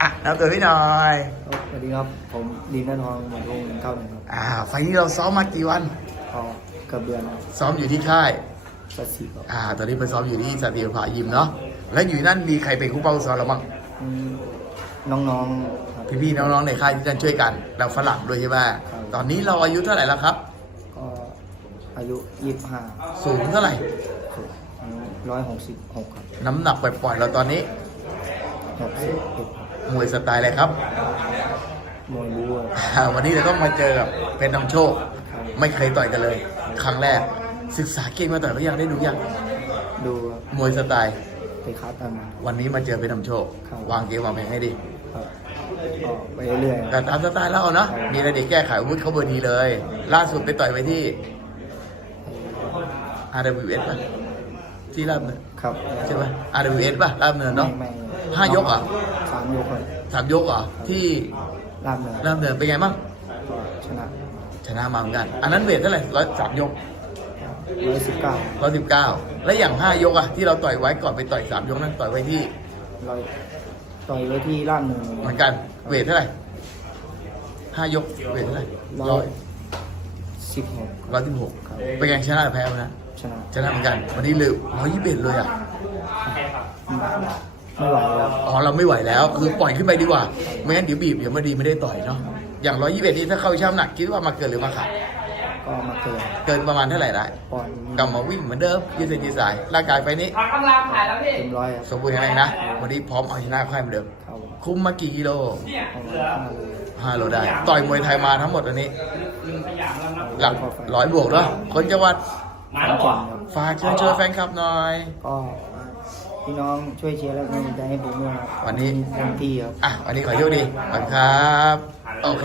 อะนับตัวพี่หน่อยครับสวัสดีครับ ผมดินนันทองหมวดวงศ์เก้าหนึ่งครับอ่าไฟล์นี้เราซ้อมมากี่วันก็เกือบเดือนครับซ้อมอยู่ที่ค่าย สัตสีครับอ่า ตอนนี้ไปซ้อมอยู่ที่สตรีผายิมเนาะแล้วอยู่นั่นมีใครเป็นคู่เป้าซ้อมเราบ้างอืมน้องๆครับ พี่ๆน้องๆในค่ายที่นั่นช่วยกัน เราฝรั่งด้วยใช่ไหมตอนนี้เราอายุเท่าไหร่แล้วครับ ก็อายุยี่สิบห้าสูงเท่าไหร่ ร้อยหกสิบหกครับน้ำหนักปล่อยๆเราตอนนี้ หกสิบเอ็ดครับมวยสไตล์อะไรครับ มวยรู้ครับอ่าวันนี้เราต้องมาเจอกับเป็นนำโชค ไม่เคยต่อยกันเลย ครั้งแรก ศึกษาเก่งมาต่อยเขายังได้ดูยังดูครับมวยสไตล์ ไปคัดตามมา วันนี้มาเจอเป็นนำโชค ครับ วางเกมวางแผนให้ดี ครับก็ไปเรื่อยๆคแต่รับตามสไตล์เราเนาะมีอะไรเดี๋ยวแก้ไขอาวุธเขาเบอร์ดีเลย ล่าสุดไปต่อยไปที่ RWS ป่ะที่ราบเนินครับใช่ป่ะ RWS ป่ะราบเนินเนาะไม่ ห้ายกเหรอสามยกครับสามยกเหรอที่ลาบเนินราบเนินเป็นไงบ้างก็ชนะชนะมาเหมือนกัน อันนั้นเวทเท่าไหร่ร้อยสามยกร้อยสิบเก้าร้อยสิบเก้าแล้วอย่างห้ายกอะที่เราต่อยไว้ก่อนไปต่อยสามยกนั้นต่อยไว้ที่ร้อยต่อยไว้ที่ลาบเนินเหมือนกันเวทเท่าไหร่ห้ายกเวทเท่าไหร่ร้ร้ออยยสิบหกร้อยสิบหกครับเป็นไงชนะหรือแพ้วันนั้นชนะชนะเหมือนกัน วันนี้เลยร้อยยี่สิบเอ็ดเลยอะ ไม่ไหวแล้วอ๋อเราไม่ไหวแล้ว คือปล่อยขึ้นไปดีกว่า ไม่งั้นเดี๋ยวบีบเดี๋ยวไม่ดีไม่ได้ต่อยเนาะอย่างร้อยยี่สิบเอ็ดนี่ถ้าเข้าช่ำหนักคิดว่ามาเกินหรือมาขาดก็มาเกินเกินประมาณเท่าไหร่ได้ปอนด์กลับมาวิ่งเหมือนเดิมยืดเส้นยืดสายร่างกายไปนี้พักกำลังถ่ายแล้วพี่เต็มร้อยครับสมบูรณ์แข็งแรงนะวันนี้พร้อมเอาชนะค่ายเหมือนเดิม ครับผมคุมมากี่กิโลเนี่ยประเหมาลืณอห้าโลห้าโลได้ ต่อยมวยไทยมาทั้งหมดวันนี้หนึ่งขยามแล้วนะหลักร้อยบวกเนาะคนจังหวัดมาขอนแล้วเหรแก่อนครับฝากเชิญชวนแฟนคลับหน่อย ก็ พี่น้องช่วยเชียร์และกำลังใจให้ผมด้วยครับวันนี้ เต็มที่ครับ อะ วันนี้ขอโชคดีขอบคุณครับโอเค